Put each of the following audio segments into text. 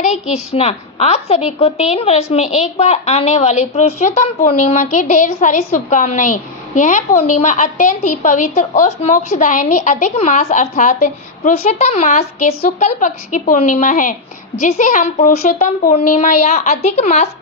हरे कृष्णा। आप सभी को 3 वर्ष में एक बार आने वाली पुरुषोत्तम पूर्णिमा की ढेर सारी शुभकामनाएं। यह पूर्णिमा अत्यंत ही पवित्र और मोक्षदायिनी अधिक मास अर्थात पुरुषोत्तम मास के शुक्ल पक्ष की पूर्णिमा है, जिसे हम पुरुषोत्तम पूर्णिमा या अधिक मास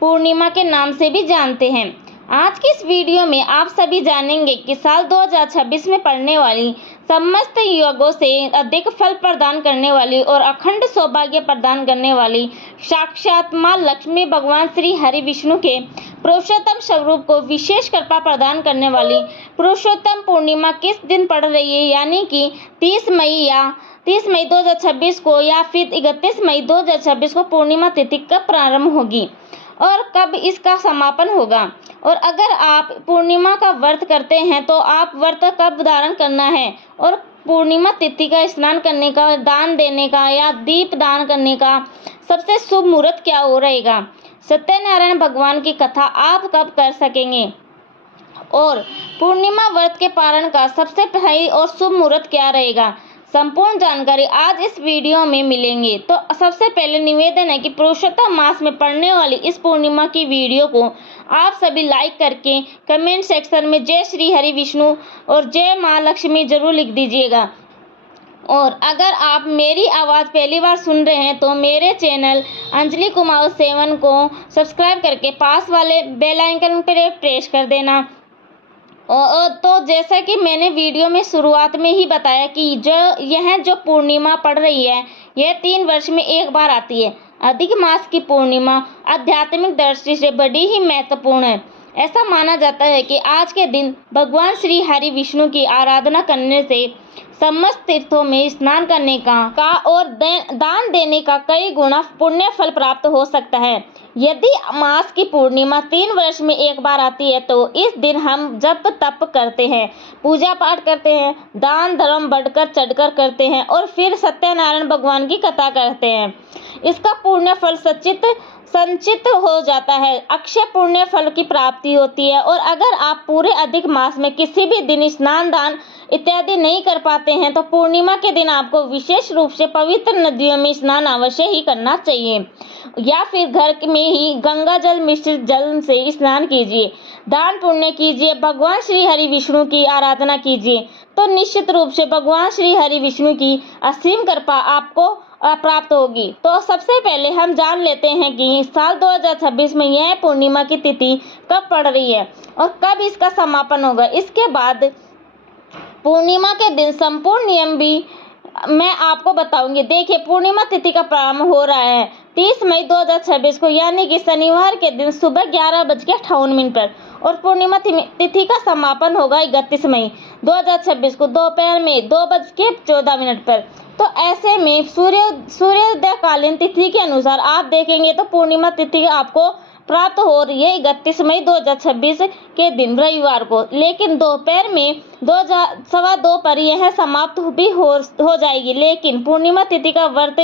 पूर्णिमा के नाम से भी जानते हैं। आज की इस वीडियो में आप सभी जानेंगे कि साल 2026 में पड़ने वाली समस्त योगों से अधिक फल प्रदान करने वाली और अखंड सौभाग्य प्रदान करने वाली साक्षात मां लक्ष्मी भगवान श्री हरि विष्णु के पुरुषोत्तम स्वरूप को विशेष कृपा प्रदान करने वाली पुरुषोत्तम पूर्णिमा किस दिन पड़ रही है, यानी कि 30 मई 2026 को या फिर 31 मई 2026 को पूर्णिमा तिथि कब प्रारंभ होगी और कब इसका समापन होगा। और अगर आप पूर्णिमा का व्रत करते हैं तो आप व्रत कब धारण करना है और पूर्णिमा तिथि का स्नान करने का, दान देने का या दीप दान करने का सबसे शुभ मुहूर्त क्या हो रहेगा। सत्यनारायण भगवान की कथा आप कब कर सकेंगे और पूर्णिमा व्रत के पारण का सबसे सही और शुभ मुहूर्त क्या रहेगा, संपूर्ण जानकारी आज इस वीडियो में मिलेंगे। तो सबसे पहले निवेदन है कि पुरुषोत्तम मास में पड़ने वाली इस पूर्णिमा की वीडियो को आप सभी लाइक करके कमेंट सेक्शन में जय श्री हरि विष्णु और जय मां लक्ष्मी जरूर लिख दीजिएगा। और अगर आप मेरी आवाज़ पहली बार सुन रहे हैं तो मेरे चैनल अंजलि कुमार 7 को सब्सक्राइब करके पास वाले बेल आइकन पर प्रेस कर देना। तो जैसा कि मैंने वीडियो में शुरुआत में ही बताया कि जो पूर्णिमा पड़ रही है यह 3 वर्ष में एक बार आती है। अधिक मास की पूर्णिमा आध्यात्मिक दृष्टि से बड़ी ही महत्वपूर्ण है। ऐसा माना जाता है कि आज के दिन भगवान श्री हरि विष्णु की आराधना करने से समस्त तीर्थों में स्नान करने का और दान देने का कई गुना पुण्य फल प्राप्त हो सकता है। यदि मास की पूर्णिमा 3 वर्ष में एक बार आती है तो इस दिन हम जप तप करते हैं, पूजा पाठ करते हैं, दान धर्म बढ़कर चढ़कर करते हैं और फिर सत्यनारायण भगवान की कथा करते हैं। इसका पुण्य फल संचित हो जाता है, अक्षय पुण्य फल की प्राप्ति होती है। और अगर आप पूरे अधिक मास में किसी भी दिन स्नान दान इत्यादि नहीं कर पाते हैं तो पूर्णिमा के दिन आपको विशेष रूप से पवित्र नदियों में स्नान अवश्य ही करना चाहिए या फिर घर में ही गंगा जल मिश्रित जल से स्नान कीजिए, दान पुण्य कीजिए, भगवान श्री हरि विष्णु की आराधना कीजिए तो निश्चित रूप से भगवान श्री हरि विष्णु की असीम कृपा आपको प्राप्त होगी। तो सबसे पहले हम जान लेते हैं कि साल 2026 में यह पूर्णिमा की तिथि कब पड़ रही है और कब इसका समापन होगा। इसके बाद पूर्णिमा के दिन संपूर्ण नियम भी मैं आपको बताऊंगी। देखिए, पूर्णिमा तिथि का प्रारंभ हो रहा है 30 मई 2026 को, यानी कि शनिवार के दिन सुबह 11:58 पर और पूर्णिमा तिथि का समापन होगा 31 मई 2026 को दोपहर में 2:14 पर। तो ऐसे में सूर्योदयकालीन तिथि के अनुसार आप देखेंगे तो पूर्णिमा तिथि आपको प्राप्त हो रही है 31 मई 2026 के दिन रविवार को, लेकिन दोपहर में 2:15 पर यह समाप्त भी हो जाएगी। लेकिन पूर्णिमा तिथि का व्रत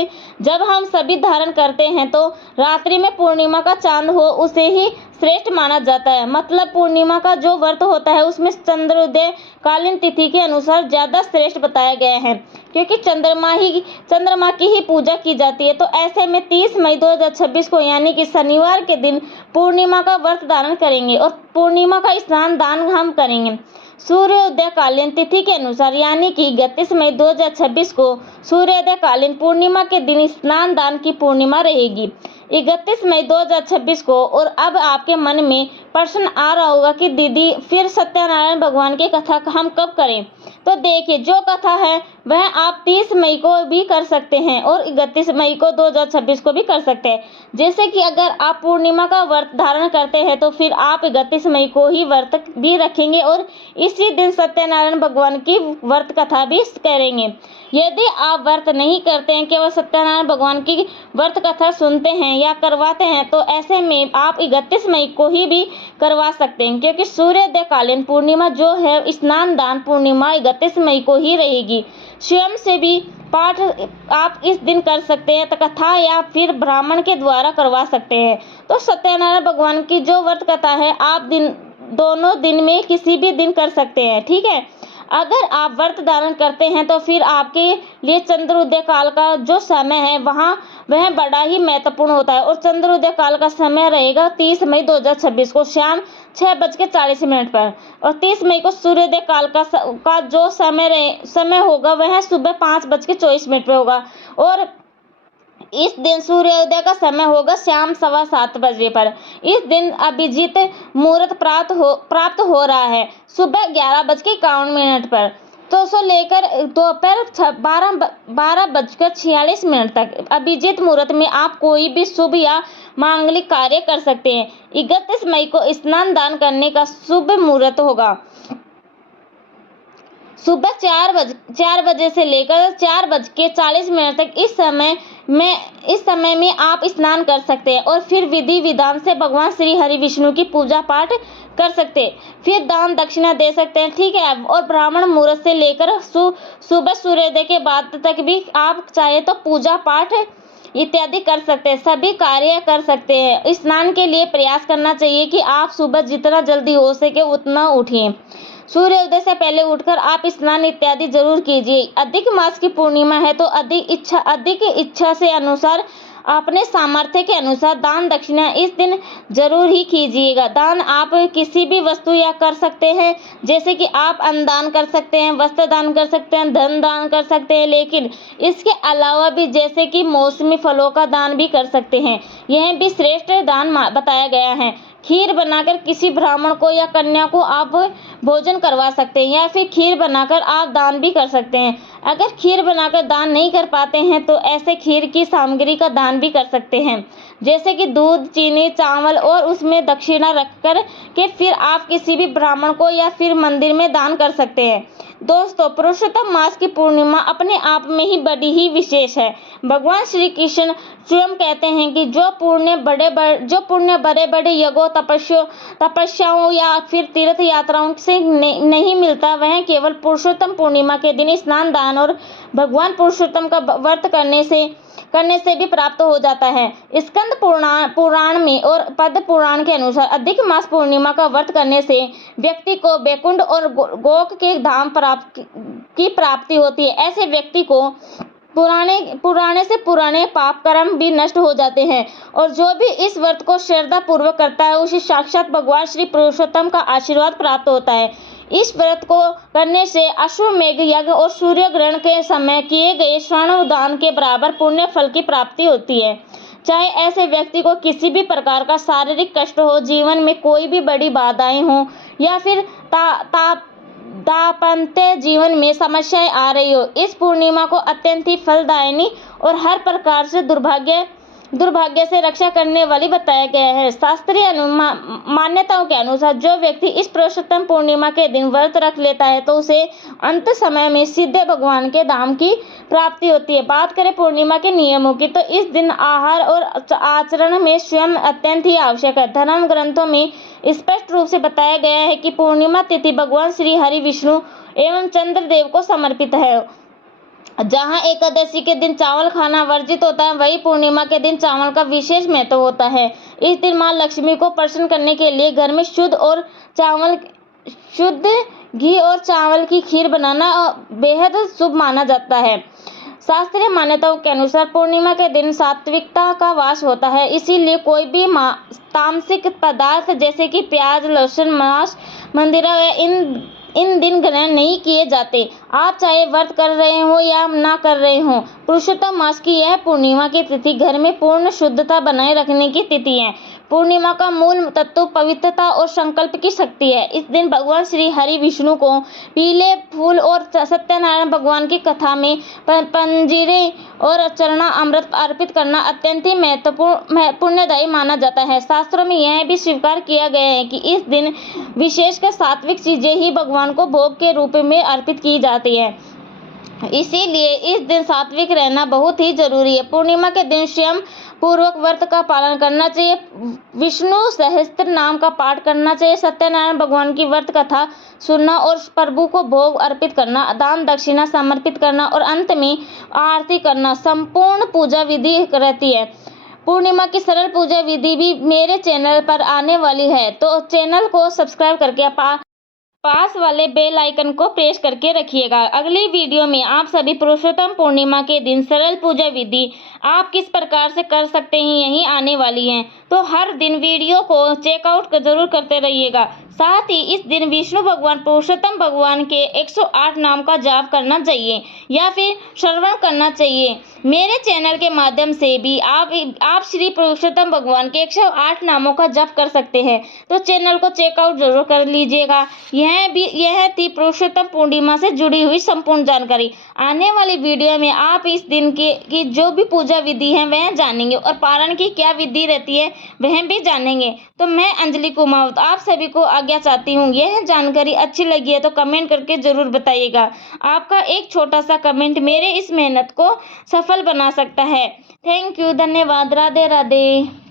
जब हम सभी धारण करते हैं तो रात्रि में पूर्णिमा का चांद हो उसे ही श्रेष्ठ माना जाता है। मतलब पूर्णिमा का जो व्रत होता है उसमें चंद्रोदय कालीन तिथि के अनुसार ज़्यादा श्रेष्ठ बताया गया है, क्योंकि चंद्रमा की ही पूजा की जाती है। तो ऐसे में 30 मई 2026 को यानी कि शनिवार के दिन पूर्णिमा का व्रत धारण करेंगे और पूर्णिमा का स्नान दान हम करेंगे सूर्योदय कालीन तिथि के अनुसार, यानी कि 31 मई 2026 को सूर्योदय कालीन पूर्णिमा के दिन स्नान दान की पूर्णिमा रहेगी 31 मई 2026 को। और अब आपके मन में प्रश्न आ रहा होगा कि दीदी फिर सत्यनारायण भगवान की कथा हम कब करें। तो देखिए, जो कथा है वह आप 30 मई को भी कर सकते हैं और 31 मई को 2026 को भी कर सकते हैं। जैसे कि अगर आप पूर्णिमा का व्रत धारण करते हैं तो फिर आप 31 मई को ही व्रत भी रखेंगे और इसी दिन सत्यनारायण भगवान की व्रत कथा भी करेंगे। यदि आप व्रत नहीं करते हैं, केवल सत्यनारायण भगवान की व्रत कथा सुनते हैं या करवाते हैं तो ऐसे में आप 31 मई को ही भी करवा सकते हैं, क्योंकि सूर्योदय कालीन पूर्णिमा जो है स्नान दान पूर्णिमा 31 मई को ही रहेगी। स्वयं से भी पाठ आप इस दिन कर सकते हैं कथा या फिर ब्राह्मण के द्वारा करवा सकते हैं। तो सत्यनारायण भगवान की जो व्रत कथा है आप दोनों दिन में किसी भी दिन कर सकते हैं, ठीक है। अगर आप व्रत धारण करते हैं तो फिर आपके लिए चंद्रोदय काल का जो समय है वह बड़ा ही महत्वपूर्ण होता है और चंद्रोदय काल का समय रहेगा 30 मई 2026 को शाम 6:40 पर और 30 मई को सूर्योदय काल का जो समय होगा वह सुबह 5:24 पर होगा और इस दिन सूर्योदय का समय होगा शाम 7:15 पर। इस दिन अभिजीत मुहूर्त प्राप्त हो रहा है सुबह 11:51 पर तो सो लेकर दोपहर 12:46 तक। अभिजीत मुहूर्त में आप कोई भी शुभ या मांगलिक कार्य कर सकते हैं। 31 मई को स्नान दान करने का शुभ मुहूर्त होगा सुबह 4 बजे से लेकर 4:40 तक। इस समय में आप स्नान कर सकते हैं और फिर विधि विधान से भगवान श्री हरि विष्णु की पूजा पाठ कर सकते हैं, फिर दान दक्षिणा दे सकते हैं, ठीक है। और ब्राह्मण मुहूर्त से लेकर सुबह सूर्योदय के बाद तक भी आप चाहे तो पूजा पाठ इत्यादि कर सकते हैं, सभी कार्य कर सकते हैं। स्नान के लिए प्रयास करना चाहिए कि आप सुबह जितना जल्दी हो सके उतना उठिए। सूर्योदय से पहले उठकर आप स्नान इत्यादि जरूर कीजिए। अधिक मास की पूर्णिमा है तो अधिक इच्छा से अनुसार अपने सामर्थ्य के अनुसार दान दक्षिणा इस दिन जरूर ही कीजिएगा। दान आप किसी भी वस्तु या कर सकते हैं, जैसे कि आप अन्न दान कर सकते हैं, वस्त्र दान कर सकते हैं, धन दान कर सकते हैं, लेकिन इसके अलावा भी जैसे कि मौसमी फलों का दान भी कर सकते हैं। यह भी श्रेष्ठ दान बताया गया है। खीर बनाकर किसी ब्राह्मण को या कन्या को आप भोजन करवा सकते हैं या फिर खीर बनाकर आप दान भी कर सकते हैं। अगर खीर बनाकर दान नहीं कर पाते हैं तो ऐसे खीर की सामग्री का दान भी कर सकते हैं, जैसे कि दूध, चीनी, चावल और उसमें दक्षिणा रखकर के फिर आप किसी भी ब्राह्मण को या फिर मंदिर में दान कर सकते हैं। दोस्तों, पुरुषोत्तम मास की पूर्णिमा अपने आप में ही बड़ी ही विशेष है। भगवान श्री कृष्ण स्वयं कहते हैं कि जो पुण्य बड़े बड़े यज्ञों, तपस्याओं या फिर तीर्थ यात्राओं से नहीं मिलता, वह केवल पुरुषोत्तम पूर्णिमा के दिन स्नान दान और भगवान पुरुषोत्तम का व्रत करने से भी प्राप्त हो जाता है। स्कंद पुराण में और पद्म पुराण के अनुसार अधिक मास पूर्णिमा का व्रत करने से व्यक्ति को वैकुंठ और गोलोक के धाम की प्राप्ति होती है। ऐसे व्यक्ति को पुराने से पुराने पाप कर्म भी नष्ट हो जाते हैं और जो भी इस व्रत को श्रद्धा पूर्वक करता है उसे साक्षात भगवान श्री पुरुषोत्तम का आशीर्वाद प्राप्त होता है। इस व्रत को करने से अश्वमेघ यज्ञ और सूर्य ग्रहण के समय किए गए स्वर्ण दान के बराबर पुण्य फल की प्राप्ति होती है। चाहे ऐसे व्यक्ति को किसी भी प्रकार का शारीरिक कष्ट हो, जीवन में कोई भी बड़ी बाधाएं हो या फिर दांपत्य जीवन में समस्याएं आ रही हो, इस पूर्णिमा को अत्यंत ही फलदायिनी और हर प्रकार से दुर्भाग्य से रक्षा करने वाली बताया गया है। शास्त्रीय मान्यताओं के अनुसार जो व्यक्ति इस पुरुषोत्तम पूर्णिमा के दिन व्रत रख लेता है तो उसे अंत समय में सीधे भगवान के धाम की प्राप्ति होती है। बात करें पूर्णिमा के नियमों की, तो इस दिन आहार और आचरण में स्वयं अत्यंत ही आवश्यक है। धर्म ग्रंथों में स्पष्ट रूप से बताया गया है कि पूर्णिमा तिथि भगवान श्री हरि विष्णु एवं चंद्रदेव को समर्पित है। जहाँ एकादशी के दिन चावल खाना वर्जित होता है, वही पूर्णिमा के दिन चावल का विशेष महत्व होता है। इस दिन माँ लक्ष्मी को प्रसन्न करने के लिए घर में शुद्ध घी और चावल की खीर बनाना बेहद शुभ माना जाता है। शास्त्रीय मान्यताओं के अनुसार पूर्णिमा के दिन सात्विकता का वास होता है, इसीलिए कोई भी तामसिक पदार्थ जैसे कि प्याज, लहसुन, मांस, मंदिरा इन दिन ग्रहण नहीं किए जाते। आप चाहे व्रत कर रहे हो या ना कर रहे हो, पुरुषोत्तम मास की यह पूर्णिमा की तिथि घर में पूर्ण शुद्धता बनाए रखने की तिथि है। पूर्णिमा का मूल तत्व पवित्रता और संकल्प की शक्ति है। इस दिन भगवान श्री हरि विष्णु को पीले फूल और सत्यनारायण भगवान की कथा में पंजीरे और चरणा अमृत अर्पित करना अत्यंत ही महत्वपूर्ण पुण्यदायी माना जाता है। शास्त्रों में यह भी स्वीकार किया गया है कि इस दिन विशेषकर सात्विक चीजें ही भगवान को भोग के रूप में अर्पित की जाती है, इसीलिए इस दिन सात्विक रहना बहुत ही जरूरी है। पूर्णिमा के दिन स्वयं पूर्वक व्रत का पालन करना चाहिए, विष्णु सहस्त्र नाम का पाठ करना चाहिए, सत्यनारायण भगवान की व्रत कथा सुनना और प्रभु को भोग अर्पित करना, दान दक्षिणा समर्पित करना और अंत में आरती करना संपूर्ण पूजा विधि रहती है। पूर्णिमा की सरल पूजा विधि भी मेरे चैनल पर आने वाली है, तो चैनल को सब्सक्राइब करके पास वाले बेल आइकन को प्रेस करके रखिएगा। अगली वीडियो में आप सभी पुरुषोत्तम पूर्णिमा के दिन सरल पूजा विधि आप किस प्रकार से कर सकते हैं यही आने वाली हैं, तो हर दिन वीडियो को चेकआउट जरूर करते रहिएगा। साथ ही इस दिन विष्णु भगवान पुरुषोत्तम भगवान के 108 नाम का जाप करना चाहिए या फिर श्रवण करना चाहिए। मेरे चैनल के माध्यम से भी आप श्री पुरुषोत्तम भगवान के 108 नामों का जाप कर सकते हैं, तो चैनल को चेकआउट जरूर कर लीजिएगा। यह थी पुरुषोत्तम पूर्णिमा से जुड़ी हुई संपूर्ण जानकारी। आने वाली वीडियो में आप इस दिन की जो भी पूजा विधि है वह जानेंगे और पारण की क्या विधि रहती है वह भी जानेंगे। तो मैं अंजलि कुमावत आप सभी को आज्ञा चाहती हूँ। यह जानकारी अच्छी लगी है तो कमेंट करके जरूर बताइएगा। आपका एक छोटा सा कमेंट मेरे इस मेहनत को सफल बना सकता है। थैंक यू, धन्यवाद, राधे राधे।